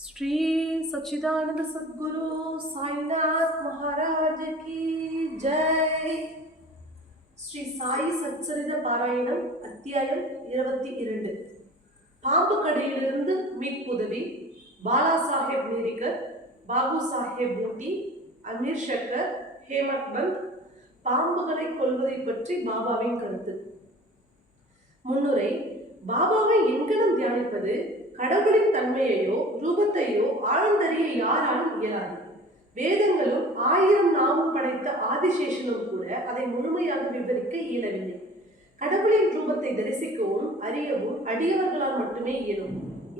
श्री सच्चिदानंद सद्गुरु साईनाथ महाराज की ஜெய் ஸ்ரீ சாய் சச்சரித பாராயணம் அத்தியாயம் இருபத்தி இரண்டு பாம்பு கடையிலிருந்து மீட்புதவி பாலா சாஹேப் நீரிகர் பாபு சாஹேப் பூட்டி அமீர் ஷக்கர் ஹேமத் பந்த் பாம்புகளை கொல்வதை பற்றி பாபாவின் கருத்து முன்னுரை பாபாவை எங்கனம் என்பது கடவுளின் தன்மையையோ ரூபத்தையோ ஆழ்ந்தறிய யாராலும் இயலாது. வேதங்களும் ஆயிரம் நாமும் படைத்த ஆதிசேஷனும் கூட அதை முழுமையாக விவரிக்க இயலவில்லை. கடவுளின் ரூபத்தை தரிசிக்கவும் அறியவும் அடியவர்களால் மட்டுமே இயலும்.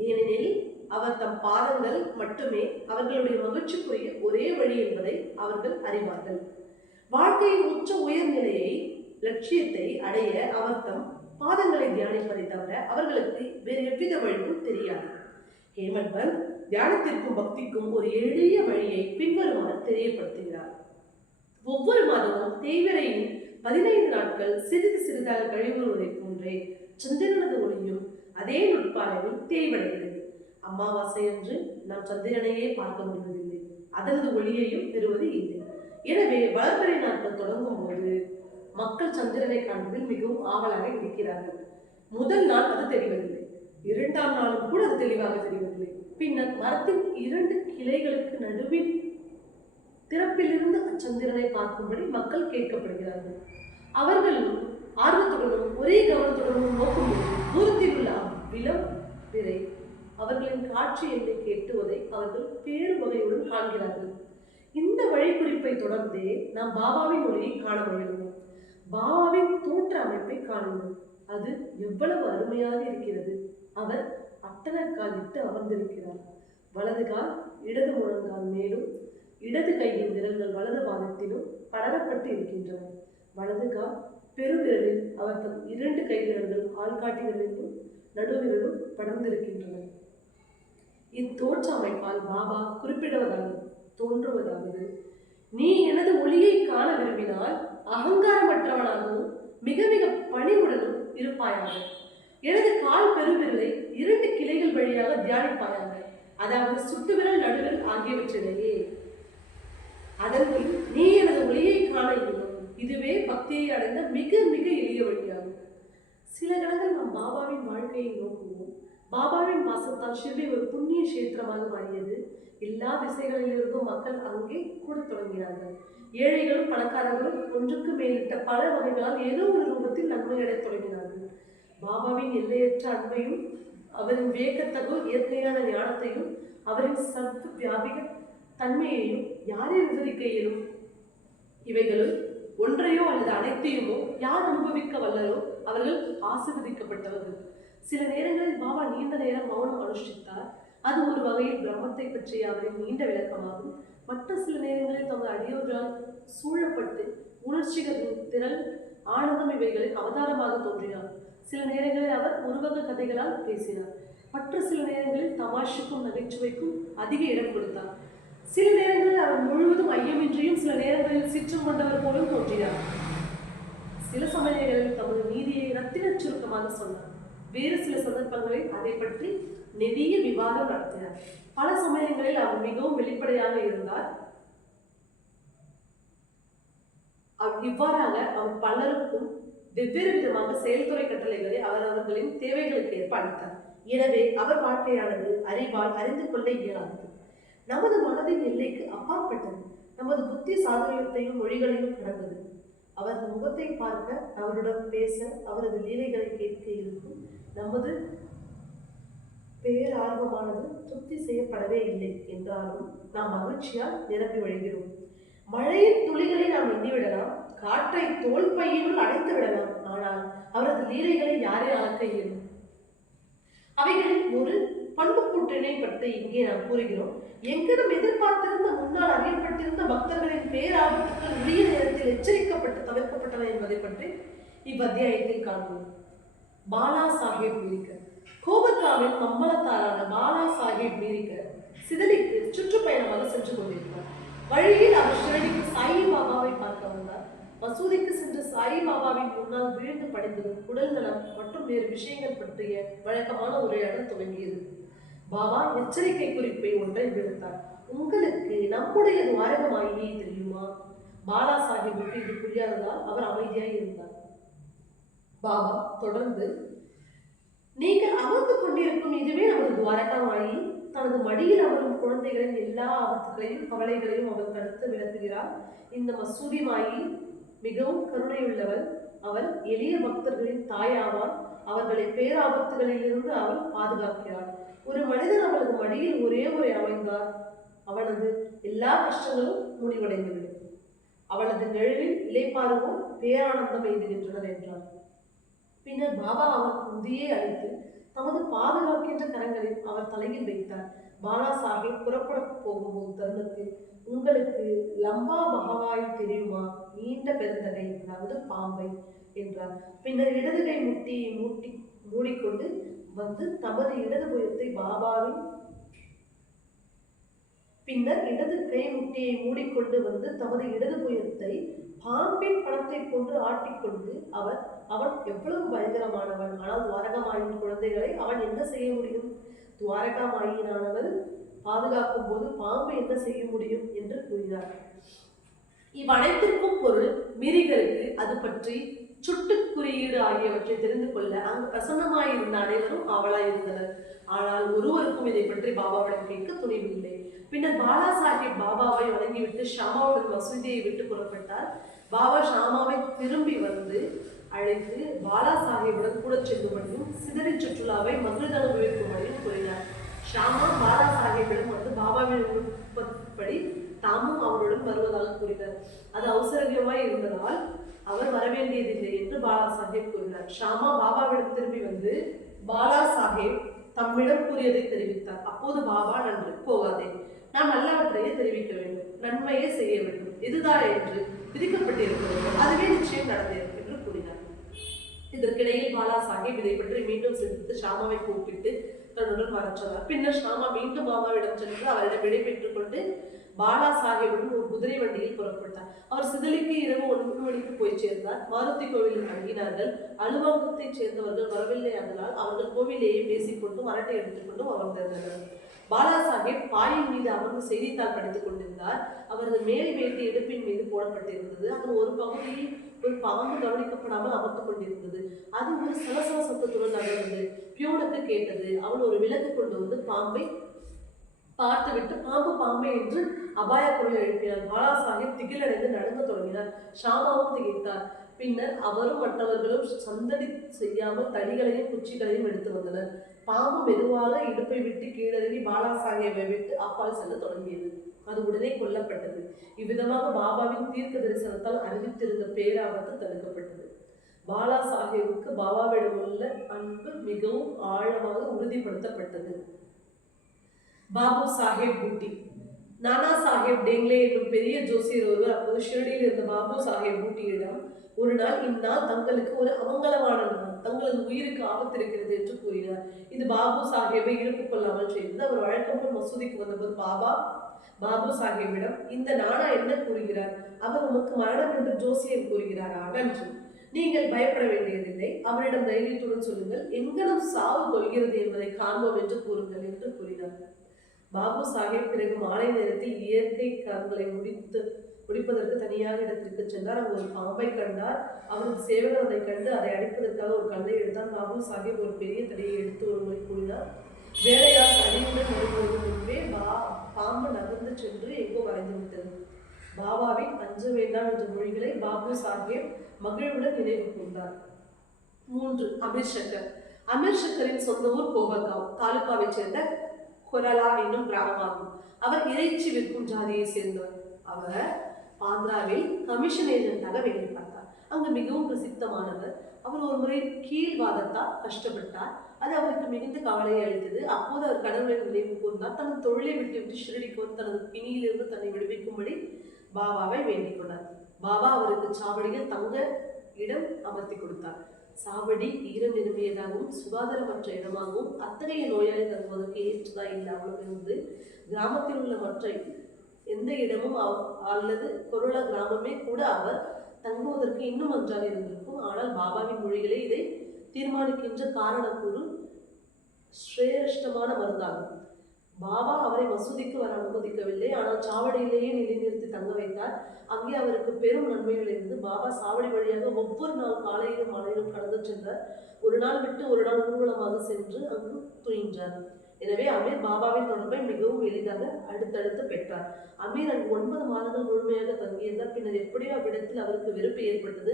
ஏனெனில் அவர் தம் பாதங்கள் மட்டுமே அவர்களுடைய மகிழ்ச்சிக்குரிய ஒரே வழி என்பதை அவர்கள் அறிவார்கள். வாழ்க்கையின் உச்ச உயர்நிலையை லட்சியத்தை அடைய அவர் தம் பாதங்களை தியானிப்பதை தவிர அவர்களுக்கு வேறு எவ்வித வழியும் தெரியாது. ஹேமந்த் பந்த் தியானத்திற்கும் பக்திக்கும் ஒரு எளிய வழியை பின்வருமாறு தெரியப்படுத்துகிறார். ஒவ்வொரு மாதமும் தேய்விரையின் பதினைந்து நாட்கள் சிறிது சிறிதாக கழிவுறுவதைப் போன்றே சந்திரனது ஒளியும் அதே நுட்பாளவில் தேய்வடைகிறது. அமாவாசை அன்று நாம் சந்திரனையே பார்க்க முடிவதில்லை. அதனது ஒளியையும் பெறுவது இல்லை. எனவே வளர்பிறை நாட்கள் தொடங்கும் போது மக்கள் சந்திரனை காண்பதில் மிகவும் ஆவலாக இருக்கிறார்கள். முதல் நாள் அது தெரிவதில்லை இரண்டாம் நாளும் கூட அது தெளிவாக தெரிவதில்லை பின்னர் மரத்தின் இரண்டு கிளைகளுக்கு நடுவில் திறப்பிலிருந்து அச்சந்திரனை பார்க்கும்படி மக்கள் கேட்கப்படுகிறார்கள். அவர்களும் ஆர்வத்துடனும் ஒரே கவனத்துடனும் நோக்கும் தூரத்தில் உள்ள விரை அவர்களின் காட்சி என்று கேட்டுவதை அவர்கள் பேரு வகையுடன் காண்கிறார்கள். இந்த வழிக்குறிப்பை தொடர்ந்தே நாம் பாபாவின் ஒளியை காண முடியும் பாபாவின் தோற்ற அமைப்பை காணுங்கள். அது எவ்வளவு அருமையாக இருக்கிறது. அவர் அட்டனக்கால் இட்டு அமர்ந்திருக்கிறார். வலது கால் இடது முழங்கால் மேலும் இடது கையின் விரல்கள் வலது பாதத்திலும் படரப்பட்டு இருக்கின்றன. வலது கால் பெருவிரலில் அவர் தம் இரண்டு கைவிரல்கள் ஆள்காட்டிகளிலும் ஆள்காட்டி விரலிலும் நடுவிரலும் படர்ந்திருக்கின்றன. இத்தோற்ற அமைப்பால் பாபா குறிப்பிடுவதாக தோன்றுவதாவது நீ எனது ஒளியை காண அகங்காரமற்றவனாகவும் மிக மிக பணிவுடனும் இருப்பாயாக. எனது கால் பெருவிரலை இரண்டு கிளைகள் வழியாக தியானிப்பாயாக. அதாவது சுட்டு விரல் நடுவில் ஆகியவற்றிலேயே. அதன்பின் நீ எனது ஒளியை காண இயலும். இதுவே பக்தியை அடைந்த மிக மிக எளிய வழியாகும். சில கணங்கள் நாம் பாபாவின் வாழ்க்கையை நோக்குவோம். பாபாவின் வாசத்தால் ஷிர்டி ஒரு புண்ணிய கஷேத்திரமாக மாறியது. எல்லா திசைகளிலிருந்தும் மக்கள் அங்கே கூட தொடங்கினார்கள். ஏழைகளும் பணக்காரர்களும் ஒன்றுக்கு மேலிட்ட பல வகைகளால் ஏதோ ஒரு ரூபத்தில் நன்மை தொடங்கினார்கள். பாபாவின் எல்லையற்ற அன்பையும் அவரின் வியக்கத்தகு இயற்கையான ஞானத்தையும் அவரின் சத்து வியாபிக தன்மையையும் யாரை விவரிக்க இயலும்? இவைகளும் ஒன்றையோ அல்லது அனைத்தையுமோ யார் அனுபவிக்க வல்லரோ அவர்கள் ஆசிர்வதிக்கப்பட்டவர்கள். சில நேரங்களில் பாபா நீண்ட நேரம் மௌனம் அனுஷ்டித்தார். அது ஒரு வகையில் பிரம்மத்தை பற்றிய அவரின் நீண்ட விளக்கமாகும். மற்ற சில நேரங்களில் தமது அடியோர்களால் சூழப்பட்டு உணர்ச்சிகளின் திரள் ஆனந்தம் இவைகளின் அவதாரமாக தோன்றினார். சில நேரங்களில் அவர் உருவக கதைகளால் பேசினார். மற்ற சில நேரங்களில் தமாஷுக்கும் நகைச்சுவைக்கும் அதிக இடம் கொடுத்தார். சில நேரங்களில் அவர் முழுவதும் ஐயமின்றியும் சில நேரங்களில் சிற்றம் கொண்டவர் போலும் தோன்றினார். சில சமயங்களில் தமது நீதியை ரத்தின சுருக்கமாக சொன்னார். வேறு சில சந்தர்ப்பங்களில் அதை பற்றி நிறைய விவாதம் நடத்தினார். பல சமயங்களில் அவர் மிகவும் வெளிப்படையாக இருந்தார். அவ்- இவ்வாறாக அவர் பலருக்கும் வெவ்வேறு விதமாக செயல்துறை கட்டளைகளை அவர் அவர்களின் தேவைகளுக்கு ஏற்ப அளித்தார். எனவே அவர் வாழ்க்கையானது அறிவால் அறிந்து கொள்ள இயலாதது. நமது மனதின் எல்லைக்கு அப்பாற்பட்டது. நமது புத்தி சாதுரியத்தையும் மொழிகளையும் கடந்தது. அவரது முகத்தை பார்க்க அவருடன் பேச அவரது லீலைகளை கேட்க இருக்கும் நமது பேரார்வமானது திருப்தி செய்யப்படவே இல்லை என்றாலும் நாம் மகிழ்ச்சியால் நிரம்பி வழிகிறோம். மழையின் துளிகளை நாம் எண்ணிவிடலாம் காற்றை தோல் பையினுள் அடைத்து விடலாம். ஆனால் அவரது லீலைகளை யாரே அளக்க இயலும்? அவைகளில் ஒரு பண்புக்கூற்றினை பற்றி இங்கே நாம் கூறுகிறோம். எங்கிடம் எதிர்பார்த்திருந்த முன்னால் அறியப்பட்டிருந்த பக்தர்களின் பேராபத்துக்கள் உரிய நேரத்தில் எச்சரிக்கப்பட்டு தவிர்க்கப்பட்டன என்பதை பற்றி இவ்வத்தியாயத்தில் காண்போம். பாலா சாஹேப் மீரிக்கர் கோபர்காவில் மம்மலத்தாரான பாலா சாஹேப் மீரிக்கர் சிதலிக்கு சுற்றுப்பயணமாக சென்று கொண்டிருந்தார். வழியில் அவர் ஷிரடிக்கு சாயி பாபாவை பார்க்க வந்தார். மசூதிக்கு சென்று சாயி பாபாவின் முன்னால் வீழ்ந்து படைந்தது உடல் நலம் மற்றும் வேறு விஷயங்கள் பற்றிய வழக்கமான உரையாடல் துவங்கியது. பாபா எச்சரிக்கை குறிப்பை ஒன்றை விடுத்தார். உங்களுக்கு நம்முடைய துவாரகமாயியே தெரியுமா? பாலா சாஹிபுக்கு இது புரியாததால் அவர் அமைதியாக இருந்தார். பாபா தொடர்ந்து நீங்கள் அமர்ந்து கொண்டிருக்கும் இதுவே நமது துவாரகமாயி தனது மடியில் அமரும் குழந்தைகளின் எல்லா ஆபத்துகளையும் கவலைகளையும் அவர் தடுத்து விளக்குகிறார். இந்த மசூதி மாயி மிகவும் கருணையுள்ளவள். அவள் எளிய பக்தர்களின் தாயாவார் அவர்களை பேராபத்துகளிலிருந்து அவள் பாதுகாக்கிறார். ஒரு மனிதன் அவளது மடியில் ஒரே முறை அமைந்தார் அவனது எல்லா கஷ்டங்களும் முடிவடைந்துவிடும். அவளது நிழலில் இலைப்பாறுவோர் பேரானந்தம் எய்துகின்றனர் என்றார். பின்னர் பாபா அவருக்கு உதியை அழைத்து தமது பாதுகாக்கின்ற கரங்களில் அவர் தலையில் வைத்தார். பாலா சாஹிப் புறப்பட போகும் ஒரு தருணத்தில் உங்களுக்கு லம்பா பகவாய் தெரியுமா? நீண்ட பெருந்தகை அதாவது பாம்பை என்றார். பின்னர் இடது கை முட்டியை மூட்டி மூடிக்கொண்டு வந்து தமது இடது புயத்தை பாபாவின் பின்னர் இடது கை முட்டியை மூடிக்கொண்டு வந்து தமது இடது புயத்தை பாம்பின் பணத்தை கொண்டு ஆட்டிக்கொண்டு அவர் அவன் எவ்வளவு பயங்கரமானவன். ஆனால் துவாரகமாயின் குழந்தைகளை அவன் என்ன செய்ய முடியும்? துவாரகாமாயினானவள் பாதுகாக்கும் போது பாம்பு என்ன செய்ய முடியும்? என்று கூறினார். இவ்வனைத்திற்கும் பொருள் மிரிகளுக்கு அது பற்றி சுட்டுக்குறியீடு ஆகியவற்றை தெரிந்து கொள்ள அங்கு பிரசன்னமாயிருந்த அனைவரும் ஆவலாயிருந்தனர். ஆனால் ஒருவருக்கும் இதை பற்றி பாபாவிடம் கேட்க துணிவில்லை. பின்னர் பாலா சாஹிப் பாபாவை வணங்கிவிட்டு ஷாமாவுடன் மசூதியை விட்டு புறப்பட்டார். பாபா ஷாமாவை திரும்பி வந்து அழைத்து பாலா சாஹிப்புடன் கூட செல்லும்படியும் சிதறி சுற்றுலாவை மகிழ்ந்து அனுபவிக்கும்படியும் கூறினார். ஷாமா பாலா சாஹிப்பிடம் வந்து பாபாவின் விருப்பப்படி தாமும் அவருடன் வருவதாக கூறினார். அது அவசரமாய் இருந்ததால் அவர் வரவேண்டியதில்லை என்று பாலா சாஹேப் கூறினார். ஷாமா பாபாவிடம் திரும்பி வந்து பாலா சாஹேப் தம்மிடம் கூறியதை தெரிவித்தார். அப்போது பாபா நன்று போகாதே. நாம் நல்லவற்றையே தெரிவிக்க வேண்டும். நன்மையே செய்ய வேண்டும். இதுதான் என்று விதிக்கப்பட்டிருக்கிறது. அதுவே நிச்சயம் நடந்திருக்கும் என்று கூறினார். இதற்கிடையில் பாலா சாஹிப் இதை பற்றி மீண்டும் சிந்தித்து ஷாமாவை கூப்பிட்டு தன்னுடன் வரச் சொன்னார். பின்னர் ஷாமா மீண்டும் பாபாவிடம் சென்று அவரிடம் விடை பெற்றுக் கொண்டு பாலா சாஹிபுடன் ஒரு குதிரை வண்டியில் புறப்பட்டார். அவர் சிதலிக்கு இரவு ஒன்பது மணிக்கு போய் சேர்ந்தார். மாருதி கோவிலில் தங்கினார்கள். அலுவலகத்தைச் சேர்ந்தவர்கள் வரவில்லை அதனால் அவர்கள் கோவிலேயே பேசிக்கொண்டு மரட்டை எடுத்துக்கொண்டும் அமர்ந்திருந்தனர் பாலா சாஹிப் பாயின் மீது அமர்ந்து செய்தித்தாள் படித்துக் கொண்டிருந்தார். அவரது மேல் வேட்டி இடுப்பின் மீது போடப்பட்டிருந்தது. அதன் ஒரு பகுதியில் ஒரு பாம்பு கவனிக்கப்படாமல் அமர்ந்து கொண்டிருந்தது. அது ஒரு சலசல சத்தத்துடன் நகர்ந்தது பியூனுக்கு கேட்டது அவள் ஒரு விளக்கு கொண்டு வந்து பாம்பை பார்த்துவிட்டு பாம்பு பாம்பு என்று அபாய குரல் எழுப்பினார். பாலா சாஹிப் திகிலடைந்து நடந்து தொடங்கினார். ஷாமாவும் திகைத்தார். பின்னர் அவரும் மற்றவர்களும் சந்தடி செய்யாமல் தடிகளையும் குச்சிகளையும் எடுத்து வந்தனர். பாம்பு மெதுவாக இடுப்பை விட்டு கீழறங்கி பாலா சாஹேபை விட்டு அப்பால் செல்ல தொடங்கியது. அது உடனே கொல்லப்பட்டது. இவ்விதமாக பாபாவின் தீர்க்க தரிசனத்தால் அறிவித்திருந்த பேராபத்து தடுக்கப்பட்டது. பாலா சாஹேபுக்கு பாபாவிடம் உள்ள அன்பு மிகவும் ஆழமாக உறுதிப்படுத்தப்பட்டது. பாபு சாஹேப் பூட்டி. நானா சாஹேப் டேங்லே என்னும் பெரிய ஜோசியர் ஒருவர் அப்போது ஷிரடியில் இருந்த பாபு சாஹேப் பூட்டியிடம் ஒரு நாள் இந்நாள் தங்களுக்கு ஒரு அமங்கலமான நாள் தங்களது உயிருக்கு ஆபத்து இருக்கிறது என்று கூறினார். இது பாபு சாஹேபை இருப்பு கொள்ளாமல் செய்தது. அவர் வழக்கம் மசூதிக்கு வந்தபோது பாபா பாபு சாஹேபிடம் இந்த நானா என்ன கூறுகிறார்? அவர் உமக்கு மரணம் என்று ஜோசியம் கூறுகிறார்? நன்று நீங்கள் பயப்பட வேண்டியதில்லை. அவரிடம் தைரியத்துடன் சொல்லுங்கள். எங்கனம் சாவு கொள்கிறது என்பதை காண்போம் என்று கூறுங்கள் என்று கூறினார். பாபு சாஹிப் பிறகு மாலை நேரத்தில் இயற்கை கண்களை முடித்து முடிப்பதற்கு தனியாக இடத்திற்கு சென்றார். அங்கு ஒரு பாம்பை கண்டார். அவரது சேவகர் அதை கண்டு அதை அடிப்பதற்காக ஒரு கல்லை எடுத்தார் பாபு சாஹேப் ஒரு பெரிய தடியை எடுத்து ஒரு முறை கூறினார். வேலையால் தடியுடன் வருவது முன்பே பா பாம்பு நகர்ந்து சென்று எங்கோ வரைந்து விட்டது. பாபாவின் அஞ்ச வேண்டாம் என்ற மொழிகளை பாபு சாஹேப் மகிழ்வுடன் நினைவு கூர்ந்தார். மூன்று அமீர் சக்கர் அமீர் சக்கரின் சொந்த ஊர் கோவர்காவ் தாலுகாவைச் சேர்ந்த கொரலா என்னும் கிராமமாகும். அவர் இறைச்சி விற்கும் ஜாதியை சேர்ந்தவர். அவர் ஆந்திராவில் கமிஷன் ஏஜென்ட்டாக வேலை பார்த்தார். அங்கு மிகவும் பிரசித்தமானவர். அவர் ஒரு முறை கீழ்வாதத்தால் கஷ்டப்பட்டார். அது அவருக்கு மிகுந்த கவலையை அளித்தது. அப்போது அவர் கடவுளின் நினைவு கூர்ந்தார். தனது தொழிலை விட்டுவிட்டு ஷிரடிக்கு வந்து தனது பிணியிலிருந்து தன்னை விடுவிக்கும்படி பாபாவை வேண்டிக் கொண்டார். பாபா அவருக்கு சாவடியில் தங்க இடம் அமர்த்தி கொடுத்தார். சாவடி ஈரம் நிரம்பியதாகவும் சுகாதாரமற்ற இடமாகவும் அத்தகைய நோயாளி தங்குவதற்கு ஏற்றதா இல்லாமலும் இருந்து கிராமத்தில் உள்ள மற்ற எந்த இடமும் அல்லது கொரோனா கிராமமே கூட அவர் தங்குவதற்கு இன்னும் ஒன்றாக இருந்திருக்கும். ஆனால் பாபாவின் மொழிகளே இதை தீர்மானிக்கின்ற காரணக்கூறு சிரேஷ்டமான மருந்தாகும். பாபா அவரை மசூதிக்கு வர அனுமதிக்கவில்லை. ஆனால் சாவடியிலேயே நிலைநிறுத்தி தங்க வைத்தார். அங்கே அவருக்கு பெரும் நன்மைகள் இருந்து பாபா சாவடி வழியாக ஒவ்வொரு நாள் காலையிலும் மாலையிலும் கடந்து சென்றார் ஒரு நாள் விட்டு ஒரு நாள் ஊர்வலமாக சென்று அங்கு துயின்றார். எனவே அமீர் பாபாவின் தொடர்பை மிகவும் எளிதாக அடுத்தடுத்து பெற்றார். அமீர் அங்கு ஒன்பது மாதங்கள் முழுமையாக தங்கியிருந்தார். பின்னர் எப்படியோ அவ்விடத்தில் அவருக்கு வெறுப்பு ஏற்பட்டது.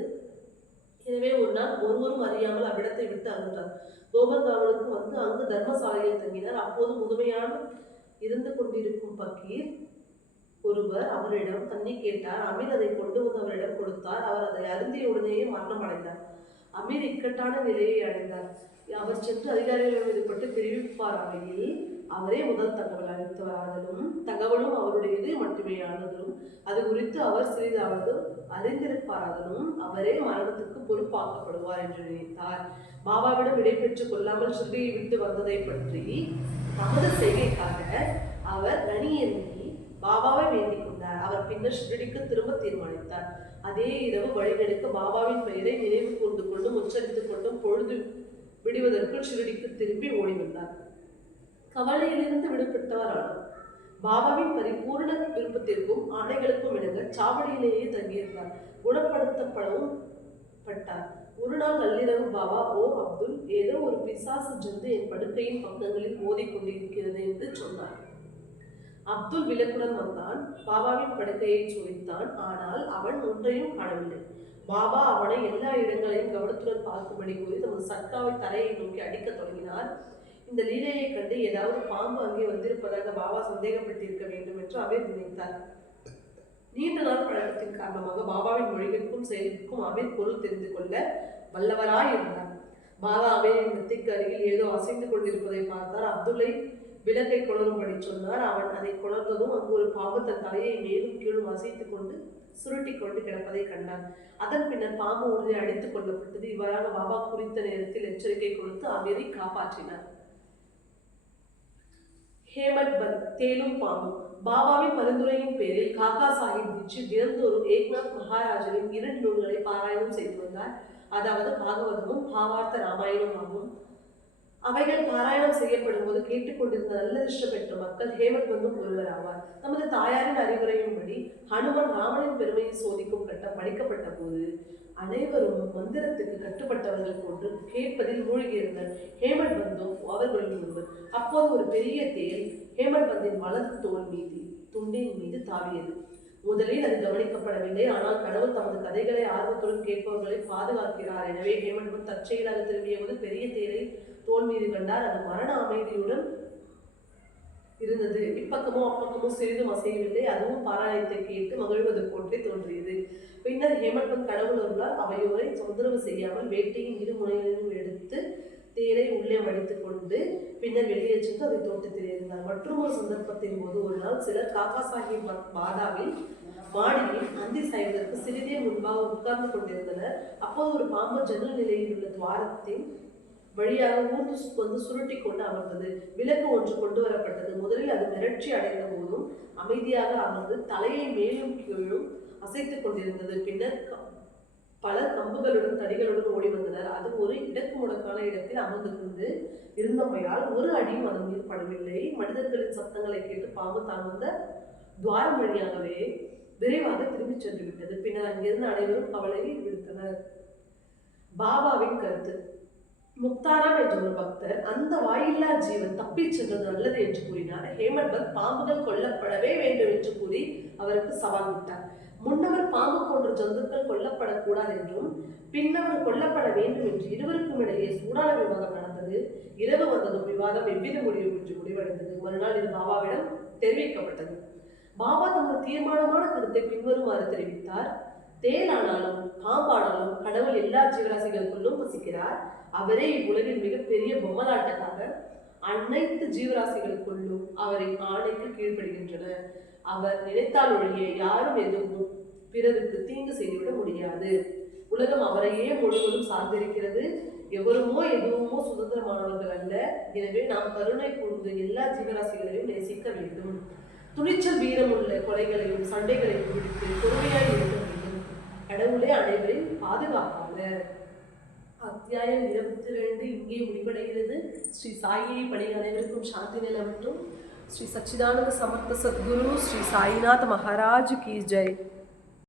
எனவே ஒரு நாள் ஒருவரும் அறியாமல் அவ்விடத்தை விட்டு அகன்றார் கோபர்காவலுக்கு வந்து அங்கு தர்மசாலையில் தங்கினார். அப்போது முதுமையான இருந்து கொண்டிருக்கும் பக்கீர் ஒருவர் அவரிடம் தண்ணி கேட்டார். அமீர் அதை கொண்டு வந்து அவரிடம் கொடுத்தார். அவர் அதை அருந்திய உடனேயே மரணம் அடைந்தார். அமீர் இக்கட்டான நிலையை அடைந்தார். அவர் சென்று அதிகாரிகளிடம் இது பற்றி தெரிவிப்பாராயில் அவரே முதல் தகவல் அளித்தவராதலும் தகவலும் அவருடையது மட்டுமே ஆனதும் அது குறித்து அவர் சிறிதாவது அறிந்திருப்பாராதலும் அவரே மரணத்துக்கு பொறுப்பாக்கப்படுவார் என்று நினைத்தார். பாபாவிடம் விடைபெற்றுக் கொள்ளாமல் ஸ்ருதியை விட்டு வந்ததை பற்றி தமது செய்கைக்காக அவர் நனி பாபாவை வேண்டிக் கொண்டார். அவர் பின்னர் ஷிரடிக்கு திரும்ப தீர்மானித்தார். அதே இரவு வழிநெடுக்க பாபாவின் பெயரை நினைவு கூர்ந்து கொண்டும் உச்சரித்துக் கொண்டும் பொழுது விடுவதற்குள் ஷிரடிக்கு திரும்பி ஓடி வந்தார். கவலையிலிருந்து விடுபட்டவர் ஆனார் பாபாவின் பரிபூர்ண விருப்பத்திற்கும் ஆணைகளுக்கும் சாவடியிலேயே தங்கியிருந்தார். குணப்படுத்தப்படவும் பட்டார் ஒரு நாள் நள்ளிரவு பாபா ஓ அப்துல் ஏதோ ஒரு பிசாசு ஜந்து என் படுக்கையின் பக்கங்களில் மோதிக்கொண்டிருக்கிறது என்று சொன்னார். அப்துல் விளக்குடன் வந்தான். பாபாவின் படுக்கையை சுழித்தான் ஆனால் அவன் ஒன்றையும் காணவில்லை. பாபா அவனை எல்லா இடங்களையும் கவனத்துடன் பார்க்கும்படி கூறி தமது சர்க்காவை தரையை நோக்கி அடிக்கத் தொடங்கினார். இந்த லீலையை கண்டு ஏதாவது பாம்பு அங்கே வந்திருப்பதாக பாபா சந்தேகப்பட்டிருக்க வேண்டும் என்று அவர் நினைத்தார். நீண்ட நாள் பழக்கத்தின் காரணமாக பாபாவின் மொழிகளுக்கும் செயலுக்கும் அமீர் பொருள் தெரிந்து கொள்ள வல்லவராய் இருந்தார். பாபா அமீரின் மெத்திக்கு அருகில் ஏதோ அசைந்து கொண்டிருப்பதை பார்த்தார். அப்துல்லை விளக்கை கொணரும்படி சொன்னார். அவன் அதை கொளர்ந்ததும் அங்கு ஒரு பாம்பு தன் தலையை மேலும் கீழும் அசைத்து கொண்டு சுருட்டி கொண்டு கிடப்பதை கண்டான். அதன் பின்னர் பாம்பு உடனே அடித்துக் கொள்ளப்பட்டது இவ்வாறாக பாபா குறித்த நேரத்தில் எச்சரிக்கை கொடுத்து அமீரை காப்பாற்றினார். ஹேமத் பந்த் தேலும் பாம்பு பாபாவின் பரிந்துரையின் பேரில் காக்கா சாஹிப் தீட்சித் தினந்தோறும் ஏக்நாத் மகாராஜரின் இரண்டு நூல்களை பாராயணம் செய்து வந்தார். அதாவது பாகவதமும் பாவார்த்த ராமாயணம் ஆகும் அவைகள் பாராயணம் செய்யப்படும் போது கேட்டுக்கொண்டிருந்த நல்ல இஷ்டம் பெற்ற மக்கள் ஹேமந்த் ஒருவர் ஆவார் நமது தாயாரின் அறிவுரையின்படி ஹனுமன் ராமனின் பெருமையை சோதிக்கும் கட்டம் படிக்கப்பட்ட போது அனைவரும் மந்திரத்துக்கு கட்டுப்பட்டவர்கள் போன்று கேட்பதில் மூழ்கியிருந்தார் ஹேமட் பந்தோ அவர்களில் ஒருவர் அப்போது ஒரு பெரிய தேல் ஹேமட் பந்தின் வலது தோல் மீது துண்டின் மீது தாவியது. முதலில் அது கவனிக்கப்படவில்லை. ஆனால் கடவுள் தமது கதைகளை ஆர்வத்துடன் கேட்பவர்களை பாதுகாக்கிறார். எனவே ஹேமட் பந்த் தற்செயலாக திரும்பிய போது பெரிய தேரை தோல் மீது கண்டார். அது மரண அமைதியுடன் இருந்தது. இப்பக்கமும் அப்பக்கமும் சிறிதும் அசையவில்லை. அதுவும் பாராயணத்தை கேட்டு மகிழ்வது போன்றே தோன்றியது. பின்னர் ஹேமந்த் பந்த் கடவுள் அருளால் அவையோரை தொந்தரவு செய்யாமல் வேட்டையின் இரு முனைகளிலும் எடுத்து தேரை உள்ளே மடித்துக் கொண்டு பின்னர் வெளியே சென்று அதை தோட்டத்தில் இருந்தார். மற்றும் ஒரு சந்தர்ப்பத்தின் போது ஒரு நாள் சிலர் காக்கா சாஹிப் பாதாவில் மாடியில் அந்தி சாய்வதற்கு சிறிதே முன்பாக உட்கார்ந்து கொண்டிருந்தனர். அப்போது ஒரு பாம்பு ஜன்னல் நிலையில் உள்ள துவாரத்தின் வழியாக ஊர்ந்து வந்து சுருட்டி கொண்டு அமர்ந்தது. விளக்கு ஒன்று கொண்டு வரப்பட்டது. முதலில் அது மிரட்சி அடைந்த போதும் அமைதியாக அமர்ந்து தலையை மேலும் கீழும் அசைத்துக் கொண்டிருந்தது. பின்னர் பல கம்புகளுடன் தடிகளுடன் ஓடி வந்தனர். அது ஒரு இடக்கு முடக்கான இடத்தில் அமர்ந்து கொண்டு இருந்தமையால் ஒரு அடியும் அதன் மீது படவில்லை. மனிதர்களின் சத்தங்களை கேட்டு பாம்பு தான் வந்த துவாரம் வழியாகவே விரைவாக திரும்பிச் சென்று விட்டது. பின்னர் அங்கிருந்து அனைவரும் கவலையை விடுத்தனர் பாபாவின் கருத்து முக்தாராம் என்ற ஒரு பக்தர் அந்த வாயில்லா ஜீவன் தப்பிச் சென்றது நல்லது என்று கூறினார். ஹேமந்த் பந்த் பாம்புகள் கொல்லப்படவே வேண்டும் என்று கூறி அவருக்கு சவால் விட்டார். முன்னவர் பாம்பு போன்ற ஜந்துக்கள் கொல்லப்படக்கூடாது என்றும் பின்னவர் கொல்லப்பட வேண்டும் என்று இருவருக்கும் இடையே சூடான விவாதம் நடந்தது. இரவு வந்ததும் விவாதம் எவ்வித முடியும் என்று முடிவடைந்தது. மறுநாள் இது பாபாவிடம் தெரிவிக்கப்பட்டது. பாபா தமது தீர்மானமான கருத்தை பின்வருமாறு தெரிவித்தார். தேனானாலும் பாம்பானாலும் கடவுள் எல்லா ஜீவராசிகளுக்குள்ளும் வசிக்கிறார். அவரே இவ்வுலகின் மிகப்பெரிய பொம்மலாட்டக்காக அனைத்து ஜீவராசிகளுக்குள்ளும் அவரின் ஆணைக்கு கீழ்ப்படுகின்றனர். அவர் நினைத்தால் ஒழிய யாரும் எதுவும் பிறருக்கு தீங்கு செய்துவிட முடியாது. உலகம் அவரையே முழுவதும் சார்ந்திருக்கிறது. எவருமோ எதுவுமோ சுதந்திரமானவர்கள் அல்ல. எனவே நாம் கருணை கூர்ந்து எல்லா ஜீவராசிகளையும் நேசிக்க வேண்டும். துணிச்சல் வீரம் உள்ள கொலைகளையும் சண்டைகளையும் விடுத்து பொறுமையாய் இருக்க வேண்டும். கடவுளே அனைவரையும் பாதுகாப்பாளர். அத்தியாயம் இருபத்தி ரெண்டு இங்கே முடிவடைகிறது. ஸ்ரீ சாயியை பணி அனைவருக்கும் சாந்தி நிலவட்டும். శ్రీ సచ్చిదానంద సమర్థ సద్గురు శ్రీ సాయినాథ్ మహారాజు కీ జై.